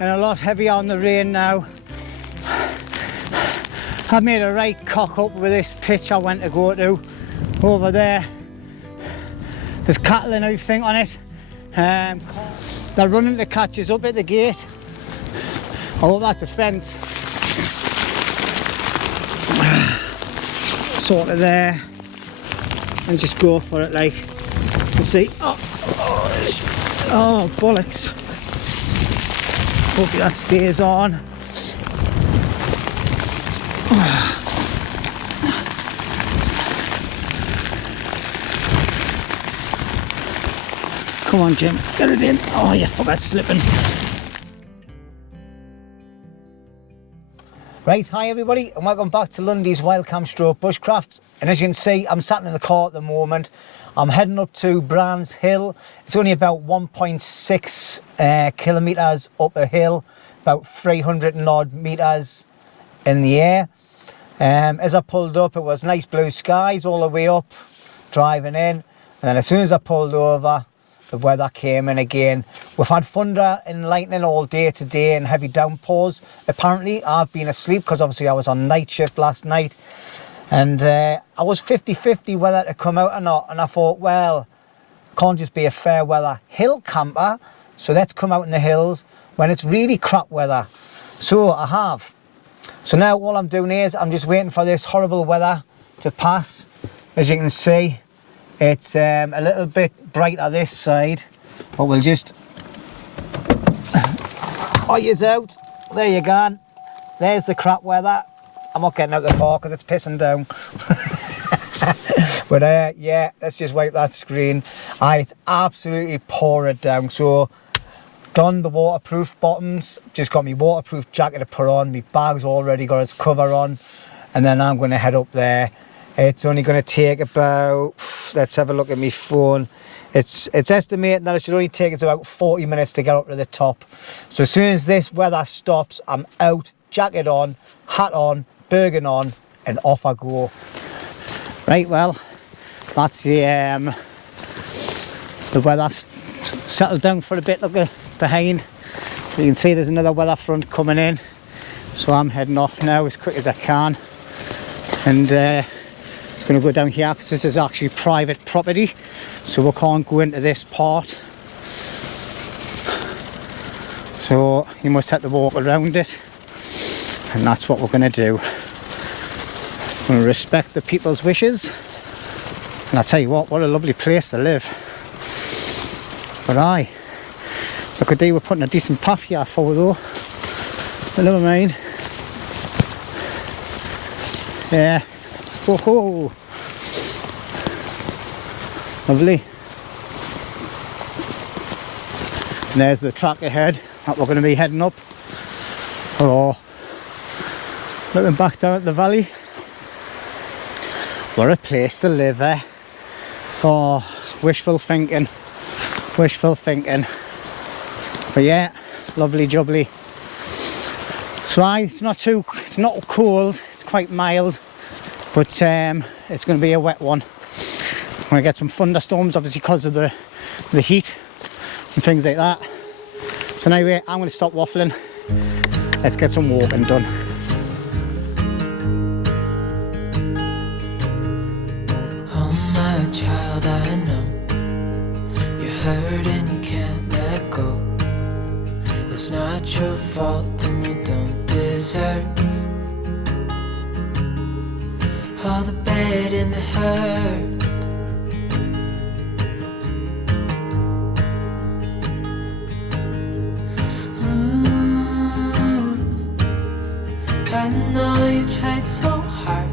and a lot heavier on the rain now. I made a right cock up with this pitch I went to go to over there. There's cattle and everything on it. They're running to catch us up at the gate. I hope that's a fence. Sort of there, and just go for it, like, and see. Oh, bollocks. Hopefully that stays on. Come on, Jim, get it in. Oh, you forgot slipping. Right, hi everybody, and welcome back to Lundy's Wild Camp Stroke Bushcraft. And as you can see, I'm sat in the car at the moment. I'm heading up to Brands Hill. It's only about 1.6 kilometres up a hill, about 300 and odd metres in the air. As I pulled up, it was nice blue skies all the way up, driving in. And then as soon as I pulled over, the weather came in again. We've had thunder and lightning all day today and heavy downpours. Apparently, I've been asleep because obviously I was on night shift last night. And I was 50-50 whether to come out or not. And I thought, well, can't just be a fair weather hill camper. So let's come out in the hills when it's really crap weather. So I have. So now all I'm doing is I'm just waiting for this horrible weather to pass. As you can see, it's a little bit brighter this side, but we'll just eyes out. There you go. There's the crap weather. I'm not getting out the car because it's pissing down. But yeah, let's just wipe that screen. It's absolutely pouring down. So done the waterproof bottoms. Just got my waterproof jacket to put on. My bag's already got its cover on, and then I'm going to head up there. It's only going to take about, let's have a look at my phone. It's estimating that it should only take us about 40 minutes to get up to the top. So as soon as this weather stops, I'm out, jacket on, hat on, Bergen on, and off I go. Right, well, that's the weather settled down for a bit. Look behind. You can see there's another weather front coming in. So I'm heading off now as quick as I can. And it's going to go down here because this is actually private property, so we can't go into this part, so you must have to walk around it, and that's what we're going to do. We're going to respect the people's wishes, and I'll tell you what a lovely place to live. But look at they were putting a decent path here for though, but never mind. Yeah. Whoa, lovely. And there's the track ahead that we're going to be heading up. Oh, looking back down at the valley. What a place to live, eh? Oh, wishful thinking, wishful thinking. But yeah, lovely jubbly. So it's not cold, it's quite mild. But it's going to be a wet one. We're going to get some thunderstorms, obviously because of the heat and things like that. So anyway, I'm going to stop waffling. Let's get some walking done. Oh my child, I know you're hurt and you can't let go. It's not your fault and you don't deserve all the bad and the hurt. I know you tried so hard.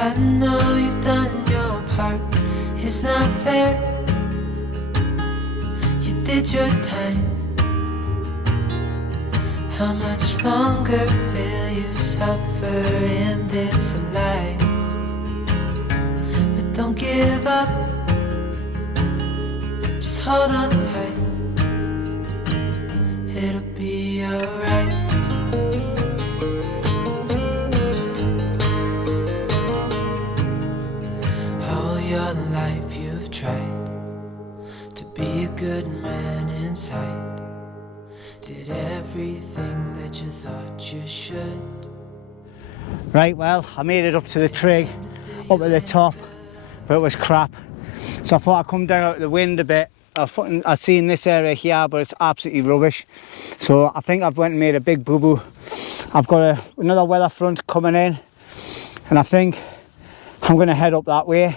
I know you've done your part. It's not fair. You did your time. How much longer will you suffer in this life? But don't give up. Just hold on tight. It'll be alright. All your life you've tried to be good man inside. Did everything that you thought you should. Right, well, I made it up to the tree, up at the top, but it was crap. So I thought I'd come down out of the wind a bit. I've seen this area here, but it's absolutely rubbish. So I think I've went and made a big boo-boo. I've got another weather front coming in, and I think I'm going to head up that way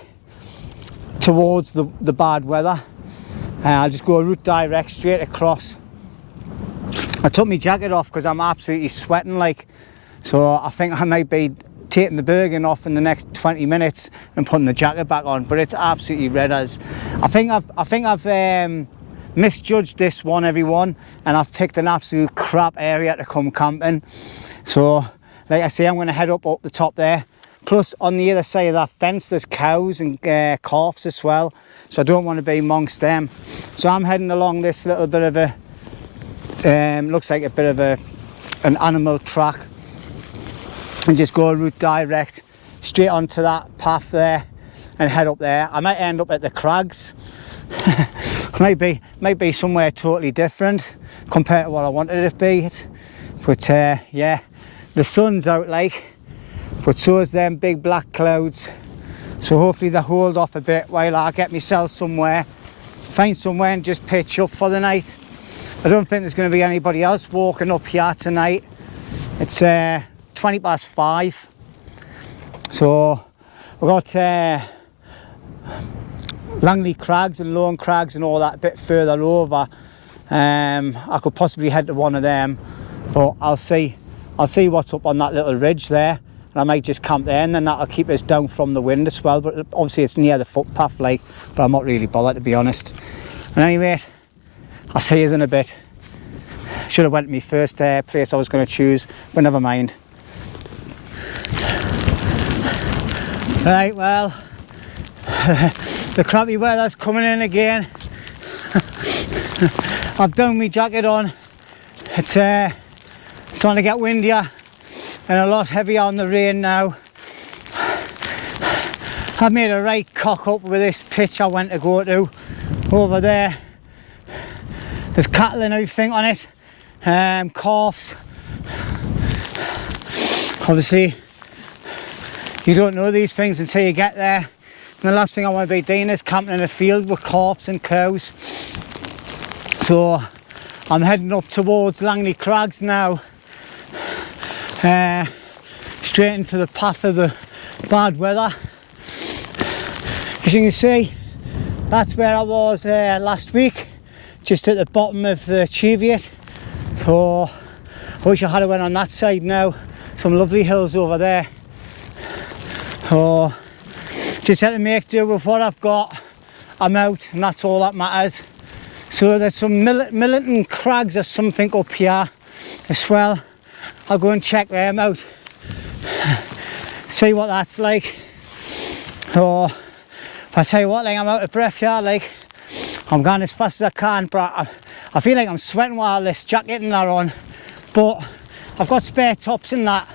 towards the bad weather. And I'll just go route direct straight across. I took my jacket off because I'm absolutely sweating like, so I think I might be taking the Bergen off in the next 20 minutes and putting the jacket back on, but it's absolutely red as. I think I've misjudged this one, everyone, and I've picked an absolute crap area to come camping. So like I say, I'm going to head up the top there. Plus on the other side of that fence there's cows and calves as well, so I don't want to be amongst them. So I'm heading along this little bit of a looks like a bit of an animal track, and just go route direct straight onto that path there and head up there. I might end up at the crags. might be somewhere totally different compared to what I wanted it to be. But yeah, the sun's out like, but so is them big black clouds. So hopefully they hold off a bit while I get myself somewhere, find somewhere and just pitch up for the night. I don't think there's going to be anybody else walking up here tonight. It's 20 past 5. So we've got Langley Crags and Lone Crags and all that a bit further over. I could possibly head to one of them, but I'll see what's up on that little ridge there, and I might just camp there, and then that'll keep us down from the wind as well. But obviously it's near the footpath like, but I'm not really bothered to be honest. And anyway, I'll see you in a bit. Should have went to my first place I was going to choose, but never mind. Right, well, the crappy weather's coming in again. I've done my jacket on. It's starting to get windier and a lot heavier on the rain now. I've made a right cock up with this pitch I went to go to over there. There's cattle and everything on it, calves. Obviously you don't know these things until you get there, and the last thing I want to be doing is camping in a field with calves and cows. So I'm heading up towards Langley Crags now, straight into the path of the bad weather. As you can see, that's where I was last week, just at the bottom of the cheviot. So I wish I had went on that side now. Some lovely hills over there. So just had to make do with what I've got. I'm out, and that's all that matters. So there's some Milton Crags or something up here as well. I'll go and check them out, see what that's like. So if I tell you what, like, I'm out of breath here, like, I'm going as fast as I can, but I feel like I'm sweating while this jacket and that on. But I've got spare tops in that,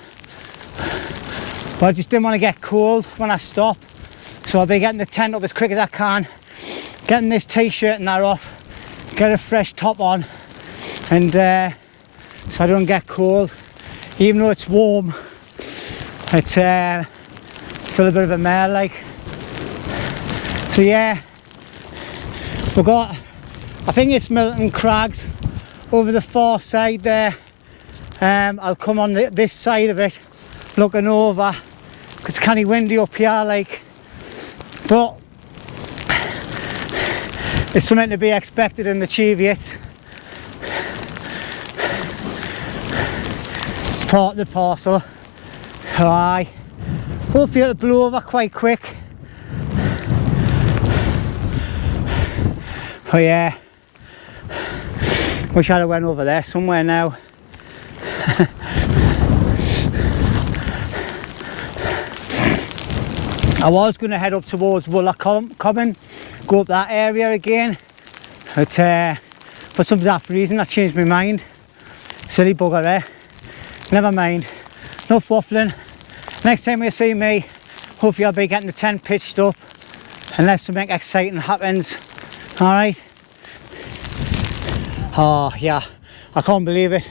but I just didn't want to get cold when I stop. So I'll be getting the tent up as quick as I can, getting this t-shirt and that off, get a fresh top on, and so I don't get cold. Even though it's warm, it's still a bit of a mare like. So yeah, we've got, I think it's Milton Crags over the far side there. I'll come on this side of it looking over, because it's kind of windy up here like, but it's something to be expected in the cheviots. It's part of the parcel. Aye, hopefully it'll blow over quite quick. Oh yeah, wish I'd have went over there somewhere now. I was going to head up towards Wooler Common, go up that area again, but for some daft reason I changed my mind. Silly bugger there. Never mind, enough waffling. Next time you see me, hopefully I'll be getting the tent pitched up unless something exciting happens. Alright, Oh yeah, I can't believe it.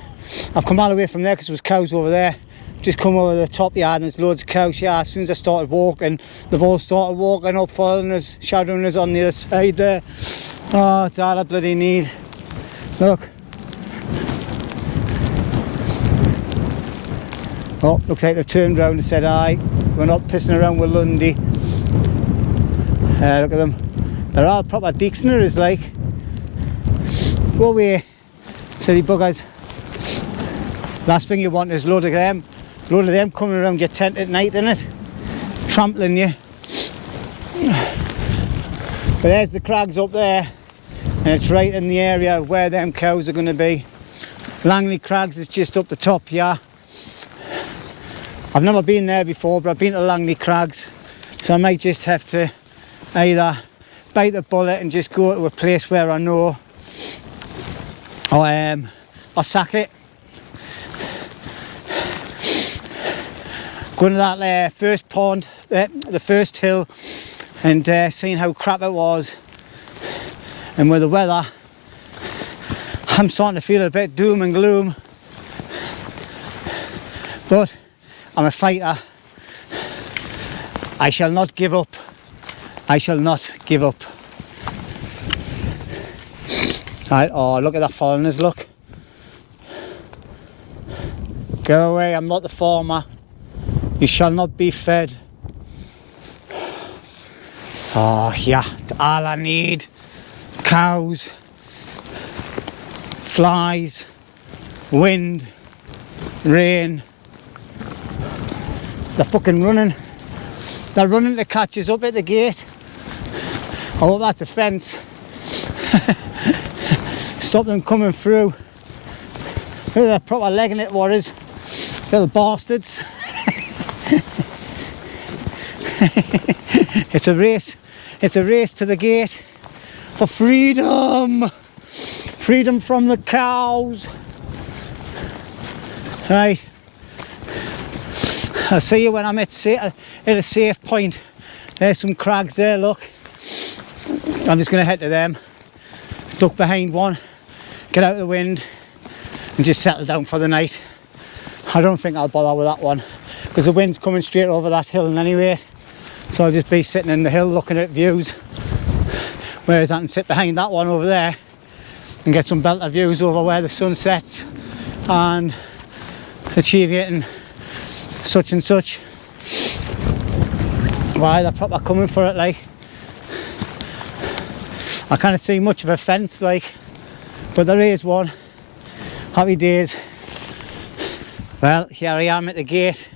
I've come all the way from there because there was cows over there. Just come over the top yard and there's loads of cows. Yeah, as soon as I started walking, they've all started walking up, following us, shadowing us on the other side there. Oh, it's all I bloody need. Look. Oh, looks like they've turned round and said, aye, we're not pissing around with Lundy. Look at them. They're all proper dictionaries, like. Go away, silly buggers. Last thing you want is a load of them coming around your tent at night, innit? Trampling you. But there's the crags up there, and it's right in the area where them cows are going to be. Langley Crags is just up the top here. I've never been there before, but I've been to Langley Crags, so I might just have to either bite the bullet and just go to a place where I know, or sack it. Going to that first pond, the first hill, and seeing how crap it was, and with the weather, I'm starting to feel a bit doom and gloom. But I'm a fighter. I shall not give up. I shall not give up. Right, oh, look at that foreigners, look. Go away, I'm not the farmer. You shall not be fed. Oh, yeah, it's all I need. Cows, flies, wind, rain. They're fucking running. They're running to catch us up at the gate. Oh, that's a fence. Stop them coming through. They're proper legging it, what is? Little bastards. It's a race. It's a race to the gate for freedom. Freedom from the cows. Right. I'll see you when I'm at a safe point. There's some crags there, look. I'm just going to head to them, duck behind one, get out of the wind and just settle down for the night. I don't think I'll bother with that one because the wind's coming straight over that hill anyway. So I'll just be sitting in the hill looking at views. Whereas I can sit behind that one over there and get some belter views over where the sun sets and the cheviot and such and such. Why, they're proper coming for it, like. I can't see much of a fence, like, but there is one. Happy days. Well, here I am at the gate.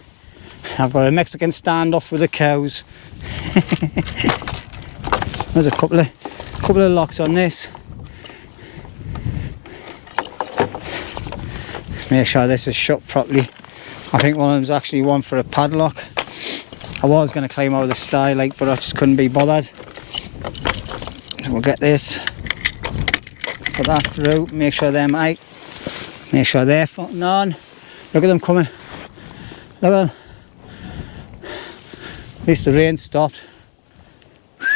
I've got a Mexican standoff with the cows. There's a couple of locks on this. Let's make sure this is shut properly. I think one of them's actually one for a padlock. I was going to climb over the stile, like, but I just couldn't be bothered. So we'll get this, put that through, make sure they're right, make sure they're fucking on. Look at them coming. Look at them. At least the rain stopped. Look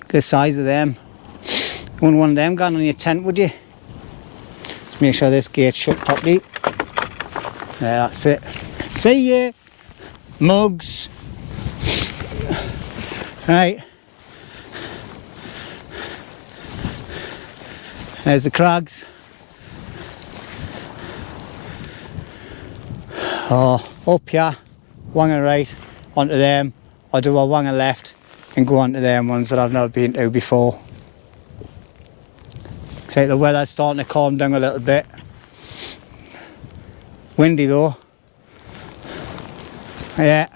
at the size of them. You wouldn't want them going on your tent, would you? Let's make sure this gate's shut properly. Yeah, that's it. See ya, mugs. Right. There's the crags. Oh, up here, wanger right, onto them, or do a wanger left and go onto them ones that I've never been to before. Looks like the weather's starting to calm down a little bit. Windy though. Yeah,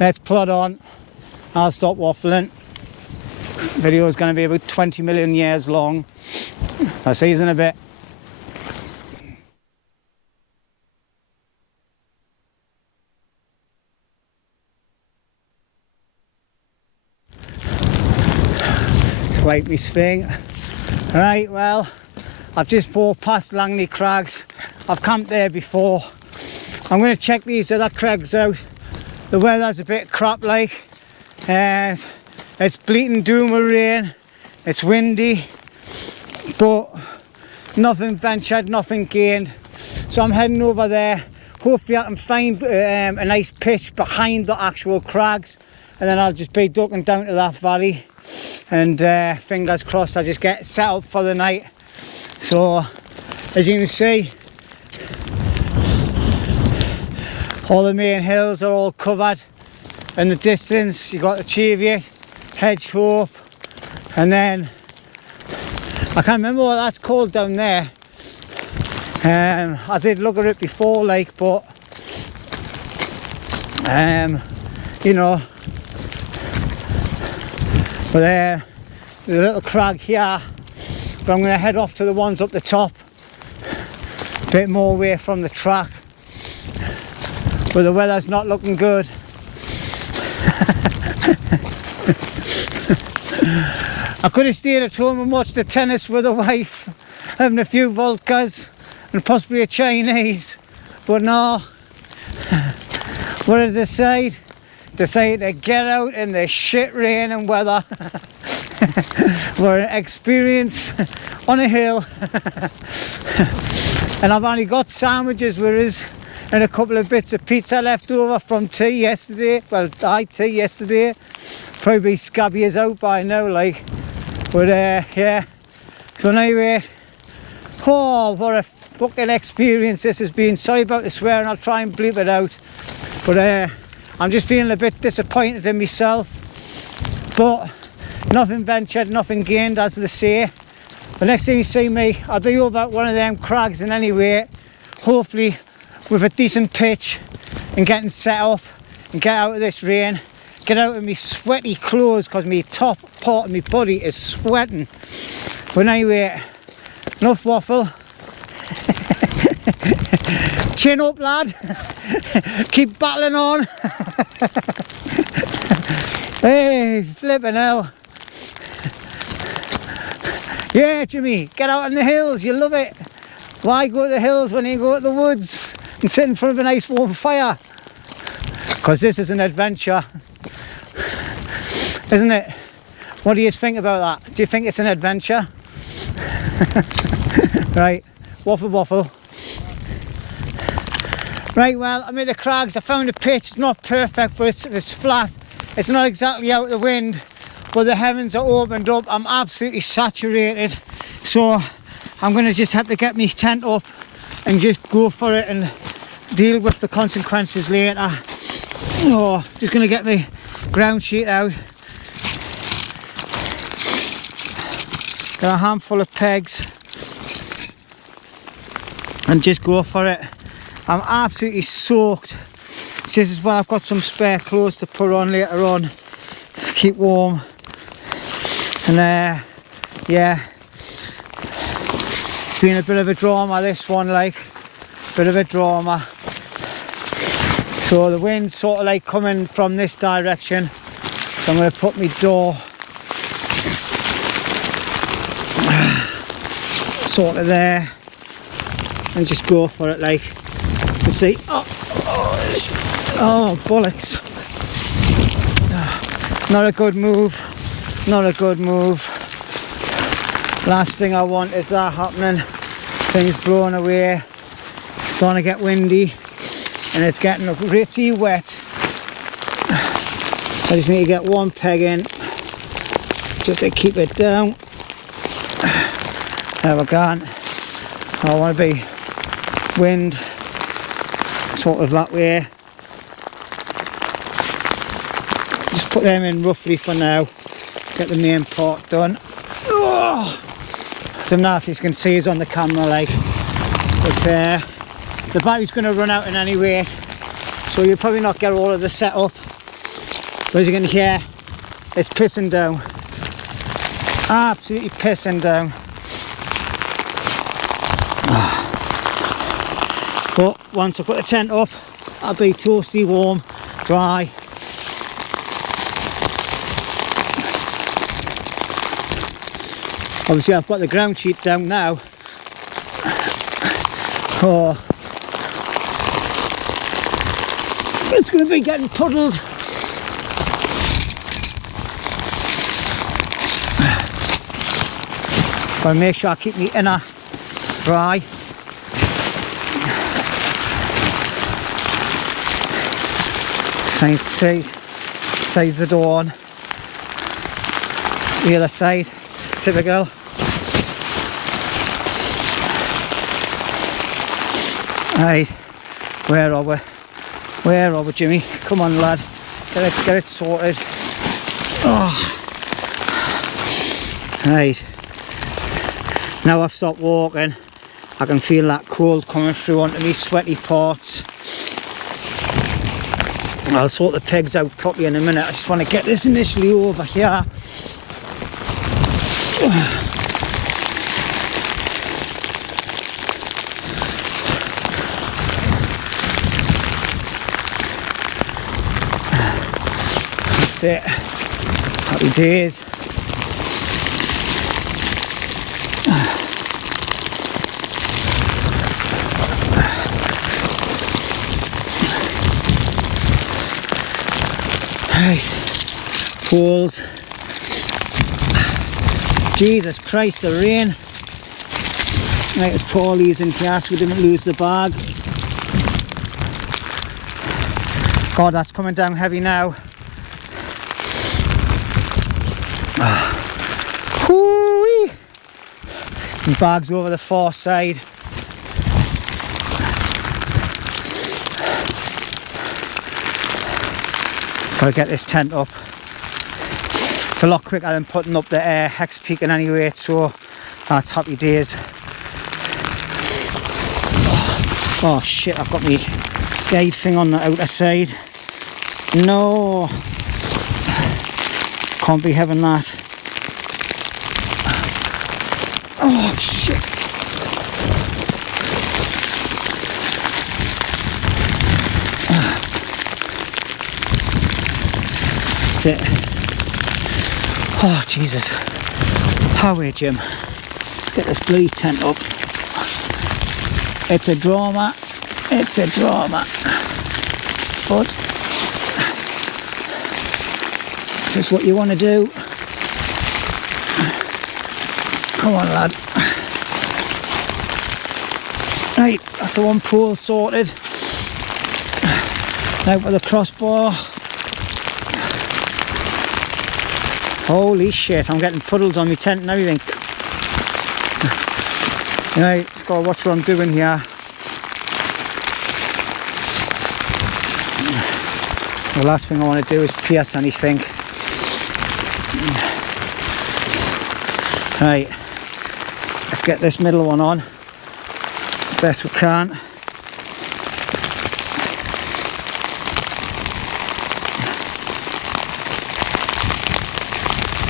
let's plod on. I'll stop waffling. Video is going to be about 20 million years long. I'll see you in a bit. Swipe me swing. Right, well, I've just walked past Langley Crags. I've camped there before. I'm going to check these other crags out. The weather's a bit crap, like. It's bleating doom with rain. It's windy, but nothing ventured, nothing gained. So I'm heading over there. Hopefully I can find a nice pitch behind the actual crags, and then I'll just be ducking down to that valley, and fingers crossed I just get set up for the night. So as you can see, all the main hills are all covered. In the distance you got the cheviot, hedge hope, and then I can't remember what that's called down there. I did look at it before, like, but you know, but there's a little crag here, but I'm going to head off to the ones up the top, a bit more away from the track, but the weather's not looking good. I could have stayed at home and watched the tennis with a wife, having a few vodkas and possibly a Chinese, but no. What did I decide? Decided to get out in the shit rain and weather for an experience on a hill. And I've only got sandwiches with us and a couple of bits of pizza left over from tea yesterday. Well, I had tea yesterday. Probably scabby as out by now, like. But yeah. So anyway, oh, what a fucking experience this has been. Sorry about the swearing, I'll try and bleep it out. But I'm just feeling a bit disappointed in myself. But nothing ventured, nothing gained, as they say. The next time you see me, I'll be over at one of them crags in any way, hopefully with a decent pitch, and getting set up and get out of this rain, get out of my sweaty clothes, because my top part of my body is sweating. But anyway, enough waffle. Chin up, lad. Keep battling on. Hey, flipping hell. Yeah, Jimmy, get out in the hills, you love it. Why go to the hills when you go to the woods and sit in front of a nice warm fire? Because this is an adventure, isn't it? What do you think about that? Do you think it's an adventure? Right, waffle waffle. Right, well, I'm at the crags. I found a pitch. It's not perfect, but it's flat. It's not exactly out of the wind, but the heavens are opened up. I'm absolutely saturated, so I'm going to just have to get my tent up and just go for it and deal with the consequences later. Oh, just going to get my ground sheet out. Got a handful of pegs and just go for it. I'm absolutely soaked. It's just as well I've got some spare clothes to put on later on, keep warm. And yeah, it's been a bit of a drama, this one, like, bit of a drama. So the wind's sort of like coming from this direction, so I'm going to put my door sort of there and just go for it, like, and see. Oh bollocks. Not a good move, not a good move. Last thing I want is that happening. Things blowing away, it's starting to get windy and it's getting pretty wet. So I just need to get one peg in just to keep it down. There we go. I want to be wind sort of that way. Just put them in roughly for now, get the main part done. Oh, don't know if you can see us on the camera, like, but the battery's going to run out in any rate, so you'll probably not get all of the setup. But as you can hear, it's pissing down, absolutely pissing down. But once I put the tent up, I'll be toasty, warm, dry. Obviously I've got the ground sheet down now. Oh, it's going to be getting puddled. Gotta make sure I keep my inner dry. Trying to see sides of the door on. The other side, typical. Right, where are we? Where are we, Jimmy? Come on, lad. Get it sorted. Oh. Right. Now I've stopped walking, I can feel that cold coming through onto me sweaty parts. I'll sort the pegs out properly in a minute. I just want to get this initially over here. That's it. Happy days. Right, poles. Jesus Christ, the rain. Right, let's pour all these in here so we didn't lose the bag. God, that's coming down heavy now. Hoo-wee. The bag's over the far side. Gotta get this tent up. It's a lot quicker than putting up the hex peaking anyway, so that's happy days. Oh shit, I've got my guide thing on the outer side. No, can't be having that. Oh shit. That's it. Oh Jesus. Hurry, Jim. Get this bloody tent up. It's a drama. It's a drama. But this is what you want to do. Come on, lad. Right, that's the one pole sorted. Now with the crossbar. Holy shit, I'm getting puddles on my tent and everything. Right, just gotta watch what I'm doing here. The last thing I want to do is pierce anything. Right, let's get this middle one on best we can.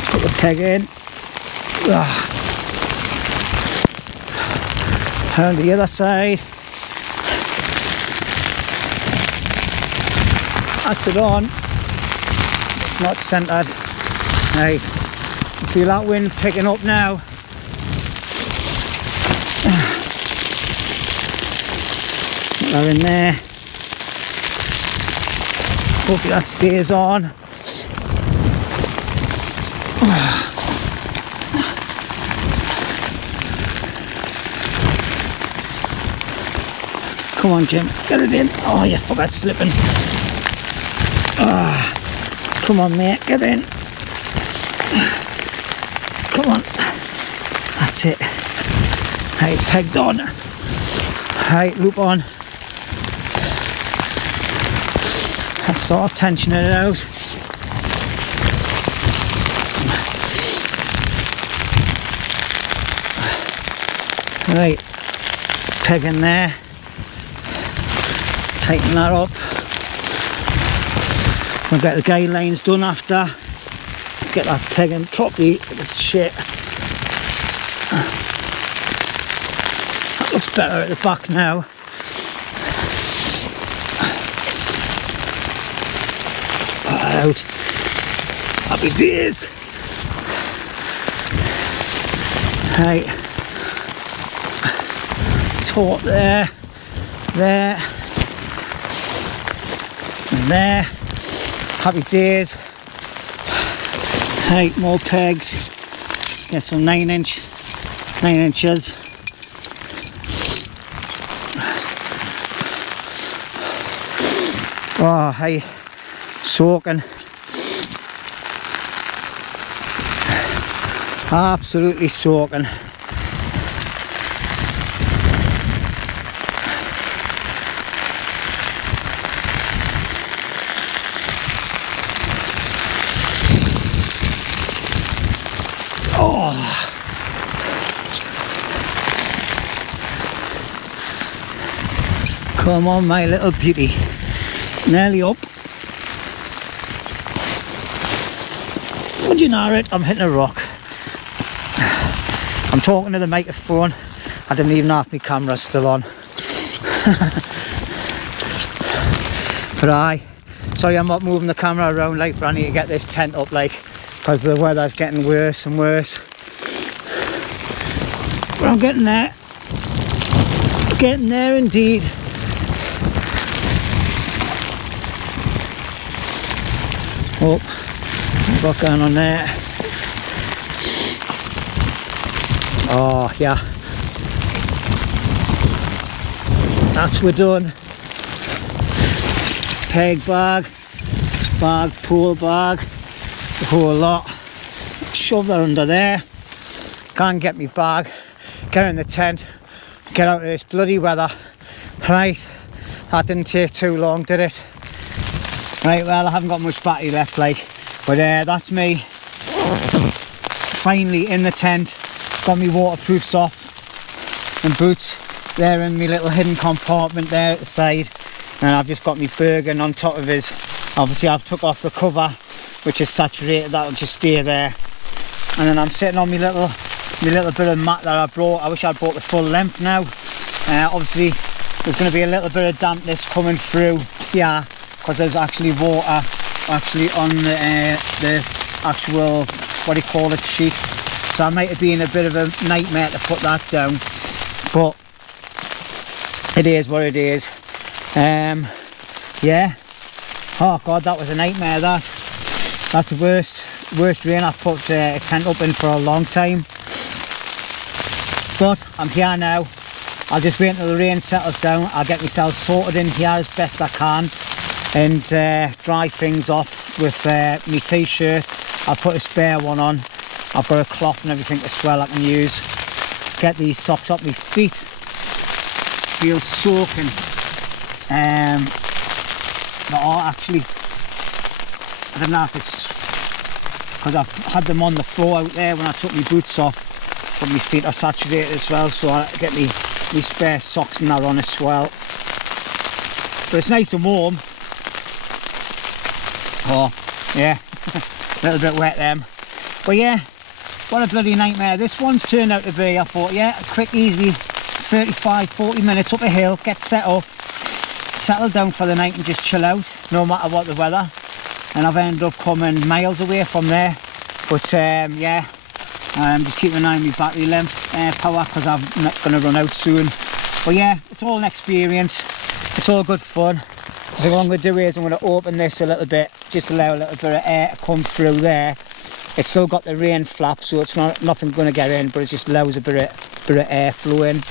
Put the peg in. And the other side. That's it on. It's not centered. Right. Feel that wind picking up now. Put that in there. Hopefully that stays on. Come on, Jim, get it in. Oh, you forgot slipping. Come on, mate, get in. Come on. That's it. Right, pegged on. Right, loop on. Let's start tensioning it out. Right, peg in there. Tighten that up. We'll get the guide lines done after. Get that peg in properly. It's shit. That looks better at the back now. Put that out. Happy days. Right. Taut there. There. And there. Happy days. Right, more pegs. Get some 9-inch 9 inches. Oh, hey, soaking. Absolutely soaking. Oh. Come on, my little beauty. Nearly up. Would you know it? I'm hitting a rock. I'm talking to the microphone. I didn't even know if my camera's still on. But sorry I'm not moving the camera around like, but I need to get this tent up like, because the weather's getting worse and worse. But I'm getting there. Getting there indeed. Oh, what's going on there? Oh yeah, that's we're done. Peg bag, pool bag, the whole lot. Shove that under there. Can't get me bag. Get in the tent. Get out of this bloody weather. Right, that didn't take too long, did it? Right, well, I haven't got much battery left, like, but that's me. Finally in the tent. Got me waterproofs off and boots. They're in my little hidden compartment there at the side. And I've just got me Bergen on top of his. Obviously, I've took off the cover, which is saturated. That'll just stay there. And then I'm sitting on my little bit of mat that I brought. I wish I'd brought the full length now. Obviously, there's going to be a little bit of dampness coming through here, because there's actually water actually on the actual, what do you call it, sheet. So I might have been a bit of a nightmare to put that down, but it is what it is. Yeah. Oh God, that was a nightmare. That's the worst rain I've put a tent up in for a long time. But I'm here now. I'll just wait until the rain settles down. I'll get myself sorted in here as best I can and dry things off with my t-shirt. I'll put a spare one on. I've got a cloth and everything as well I can use. Get these socks up my feet. Feel soaking. They are actually, I don't know if it's because I've had them on the floor out there when I took my boots off, but my feet are saturated as well, so I get me spare socks and that on as well. But it's nice and warm. Oh yeah, a little bit wet them. But yeah, what a bloody nightmare this one's turned out to be. I thought, yeah, a quick, easy 35-40 minutes up a hill, get set up, settle down for the night and just chill out, no matter what the weather. And I've ended up coming miles away from there. But yeah, just keeping an eye on my battery length power, because I'm not going to run out soon. But yeah, it's all an experience. It's all good fun. I think what I'm going to do is I'm going to open this a little bit, just allow a little bit of air to come through there. It's still got the rain flap, so it's nothing going to get in, but it just allows a bit of air flow in.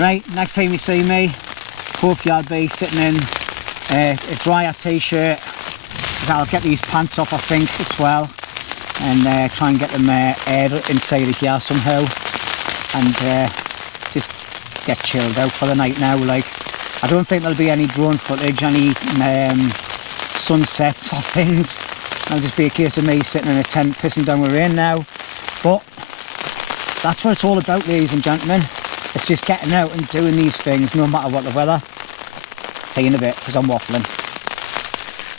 Right, next time you see me, hopefully I'll be sitting in a drier t-shirt. I'll get these pants off, I think, as well, and try and get them aired inside of here somehow, and just get chilled out for the night now. Like, I don't think there'll be any drone footage, any sunsets or things. It'll just be a case of me sitting in a tent pissing down with rain now. But that's what it's all about, ladies and gentlemen. It's just getting out and doing these things no matter what the weather. See you in a bit, because I'm waffling.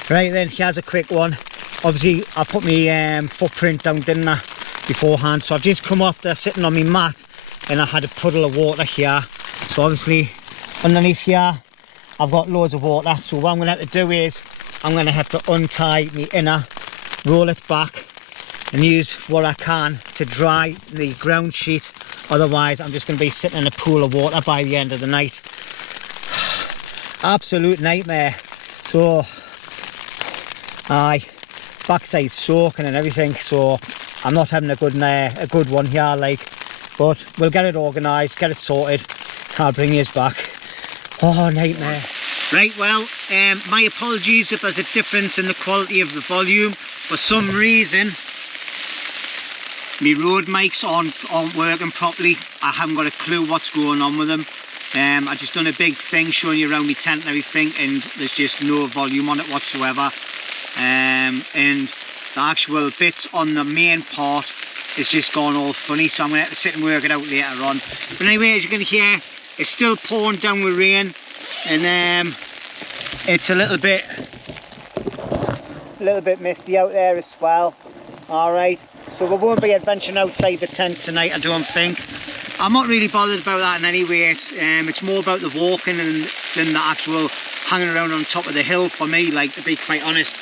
Right then, here's a quick one. Obviously I put my footprint down, didn't I, beforehand. So I've just come off there sitting on my mat, and I had a puddle of water here. So obviously underneath here I've got loads of water. So what I'm going to have to do is I'm going to have to untie my inner, roll it back, and use what I can to dry the ground sheet. Otherwise I'm just going to be sitting in a pool of water by the end of the night. Absolute nightmare. So backside soaking and everything, so I'm not having a good one here, like, but we'll get it organised, get it sorted. I'll bring you back. Oh, nightmare. Right, well, my apologies if there's a difference in the quality of the volume. For some reason, my Rode mics aren't working properly. I haven't got a clue what's going on with them. I just done a big thing showing you around my tent and everything, and there's just no volume on it whatsoever. And the actual bits on the main part is just gone all funny, so I'm going to have to sit and work it out later on. But anyway, as you can hear, it's still pouring down with rain, and it's a little bit misty out there as well. Alright, so we won't be adventuring outside the tent tonight, I don't think. I'm not really bothered about that in any way. It's more about the walking than the actual hanging around on top of the hill for me, like, to be quite honest.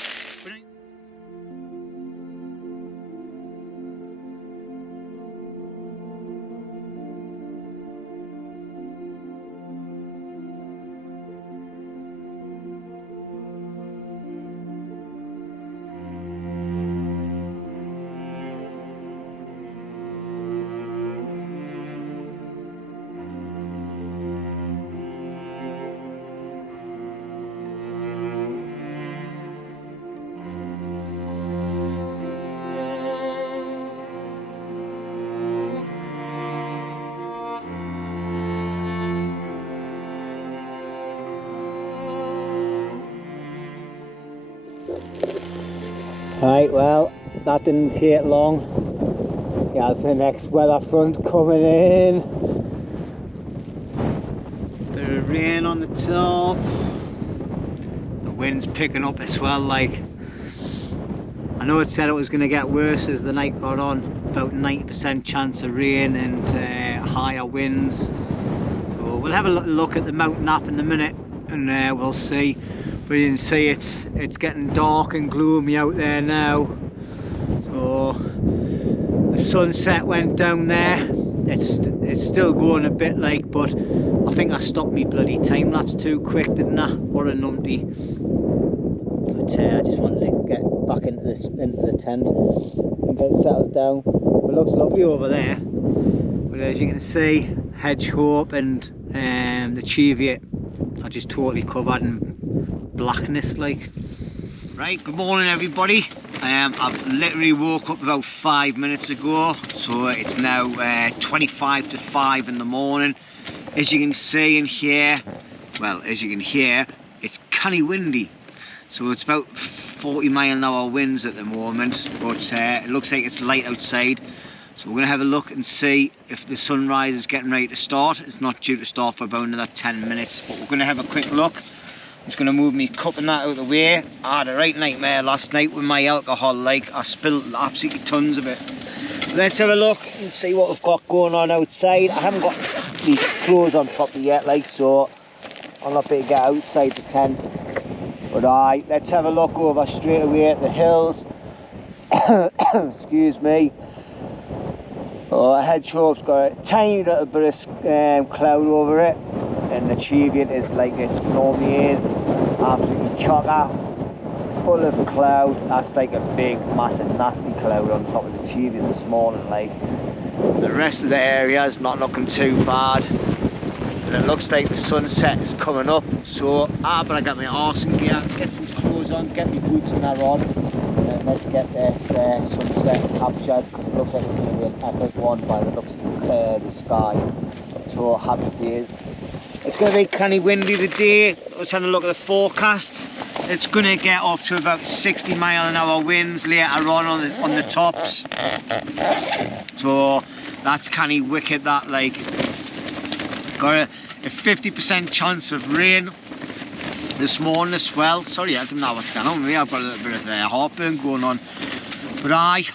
Right, well, that didn't take long. Here's the next weather front coming in. Bit of rain on the top. The wind's picking up as well, like. I know it said it was going to get worse as the night got on. About 90% chance of rain and higher winds. So we'll have a look at the mountain app in a minute and we'll see. But you can see it's getting dark and gloomy out there now. So the sunset went down there. It's still going a bit, like, but I think I stopped me bloody time lapse too quick, didn't I? What a numpty. But I just wanted to get back into the tent and get settled down. It looks lovely over there. But as you can see, hedgehog and the cheviot are just totally covered in blackness, like. Right, good morning everybody. I've literally woke up about 5 minutes ago, so it's now 25 to 5 in the morning. As you can see and hear, well, as you can hear, it's canny windy, so it's about 40-mile-an-hour winds at the moment, but it looks like it's light outside. So we're going to have a look and see if the sunrise is getting ready to start. It's not due to start for about another 10 minutes, but we're going to have a quick look. I'm just going to move my cup and that out of the way. I had a right nightmare last night with my alcohol, like, I spilled absolutely tons of it. Let's have a look and see what we've got going on outside. I haven't got these clothes on properly yet, like, so I'll not be able to get outside the tent. But let's have a look over straight away at the hills. Excuse me. Oh, a hedgehog's got a tiny little bit of cloud over it, and the cheviot is like it normally is, absolutely chocker, full of cloud. That's like a big, massive, nasty cloud on top of the cheviot this morning, like. The rest of the area is not looking too bad, and it looks like the sunset is coming up. So I better get my arse in gear, get some clothes on, get my boots and that on. Let's get this sunset captured, because it looks like it's going to be an epic one by the looks of the sky. So happy days. It's going to be canny windy today. Let's have a look at the forecast. It's going to get up to about 60-mile-an-hour winds later on the tops. So that's canny wicked, that, like. Got a 50% chance of rain this morning as well. Sorry, I don't know what's going on with me. I've got a little bit of heartburn going on. But right,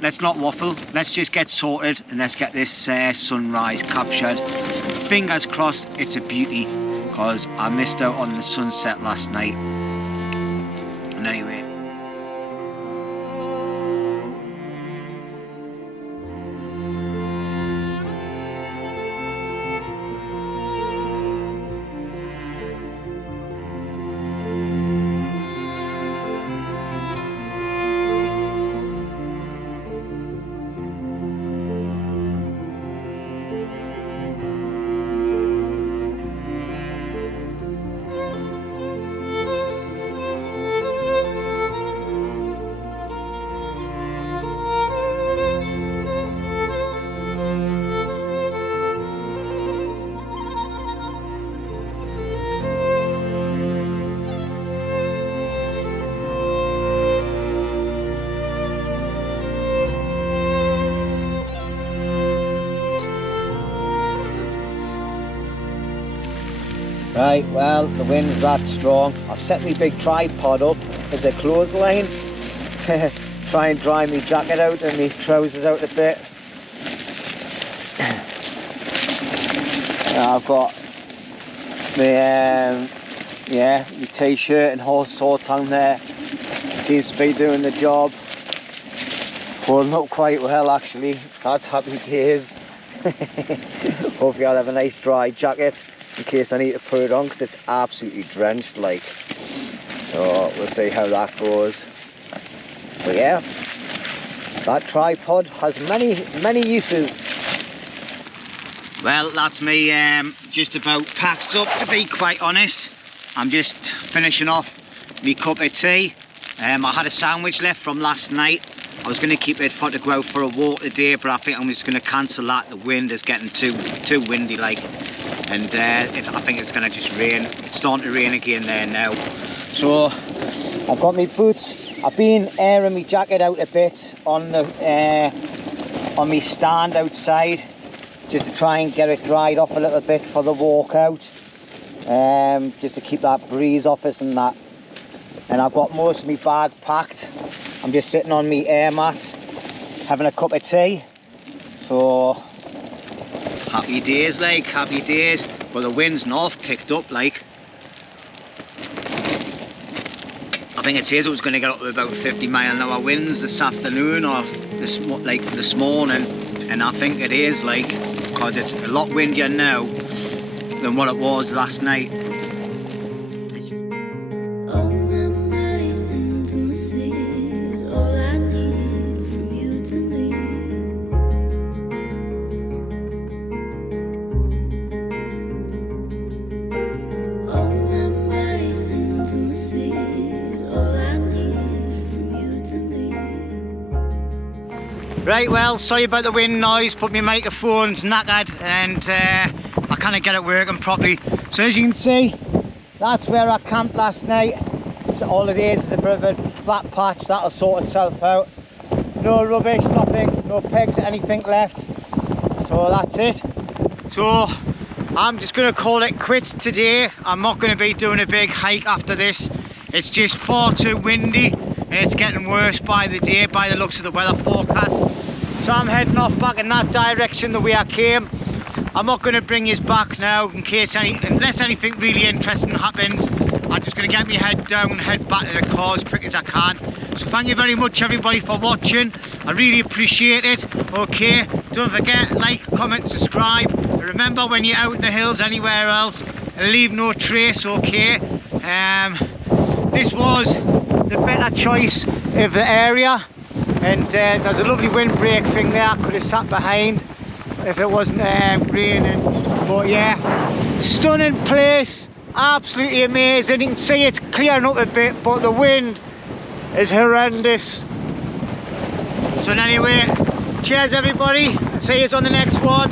let's not waffle. Let's just get sorted and let's get this sunrise captured. Fingers crossed it's a beauty, because I missed out on the sunset last night. And anyway. Right, well, the wind's that strong. I've set my big tripod up as a clothesline. Try and dry my jacket out and my trousers out a bit. Now I've got my my t-shirt and all sorts on there. Seems to be doing the job. Holding up quite well actually. That's happy days. Hopefully I'll have a nice dry jacket in case I need to put it on, because it's absolutely drenched like. So we'll see how that goes. But yeah, that tripod has many uses. Well, that's me just about packed up, to be quite honest. I'm just finishing off my cup of tea. I had a sandwich left from last night. I was going to keep it for to go out for a walk today, but I think I'm just going to cancel that. The wind is getting too windy like, and I think it's going to just rain. It's starting to rain again there now. So I've got my boots. I've been airing my jacket out a bit on the on my stand outside, just to try and get it dried off a little bit for the walk out, just to keep that breeze off us and that. And I've got most of my bag packed. I'm just sitting on my air mat having a cup of tea. So happy days like, happy days. But the wind's north picked up like. I think it says it was going to get up to about 50-mile-an-hour winds this afternoon or this morning, and I think it is like, because it's a lot windier now than what it was last night. Right, well, sorry about the wind noise, but my microphone's knackered and I can't get it working properly. So as you can see, that's where I camped last night. So all it is a bit of a flat patch, that'll sort itself out. No rubbish, nothing, no pegs or anything left. So that's it. So I'm just going to call it quits today. I'm not going to be doing a big hike after this. It's just far too windy. And it's getting worse by the day, by the looks of the weather forecast. So I'm heading off back in that direction the way I came. I'm not going to bring you back now in case unless anything really interesting happens. I'm just going to get my head down and head back to the car as quick as I can. So thank you very much everybody for watching. I really appreciate it. Okay, don't forget, like, comment, subscribe. And remember, when you're out in the hills anywhere else, leave no trace, okay? This was the better choice of the area, and there's a lovely windbreak thing there I could have sat behind if it wasn't raining. But yeah, stunning place, absolutely amazing. You can see it's clearing up a bit, but the wind is horrendous. So anyway, cheers everybody, and see you on the next one.